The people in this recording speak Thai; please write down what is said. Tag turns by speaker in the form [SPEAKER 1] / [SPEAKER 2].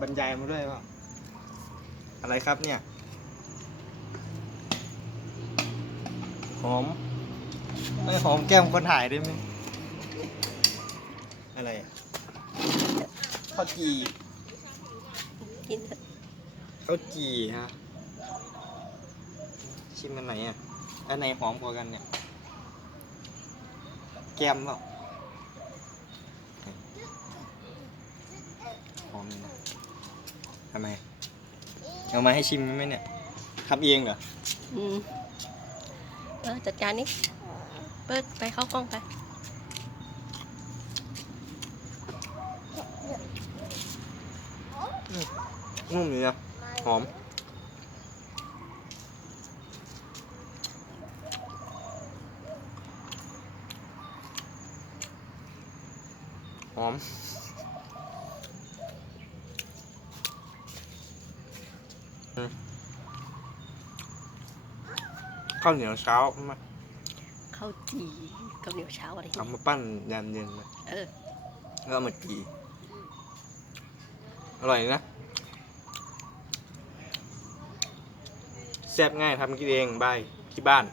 [SPEAKER 1] บรรยายมาด้วยว่าอะไรครับเนี่ย หอมไม่หอมแก้มคนถ่ายได้ไหมอะไรข้าวจี
[SPEAKER 2] กิน
[SPEAKER 1] ข้าวจีฮะ ชิมอันไหนอะ อันไหนหอมกว่ากันเนี่ย แก้มเปล่าหอมเลยนะ ทำไม เอามาให้ชิมไหมเนี่ยทำเองเหรอ
[SPEAKER 2] อืมเออจัดการนี่เปิดไปเข้ากล้องไป
[SPEAKER 1] นุ่มดีนะหอมหอม อืม ข้าวเหนียวเช้ามา
[SPEAKER 2] ข้าวจีกับเหนียวเช้าอะไรอย่าง
[SPEAKER 1] เอา
[SPEAKER 2] เงี้ย
[SPEAKER 1] มาปั้นยามเย็นมา
[SPEAKER 2] เออ
[SPEAKER 1] แล้วเอามาจีอร่อยนะแซ่บง่ายทำกินเองบายที่บ้าน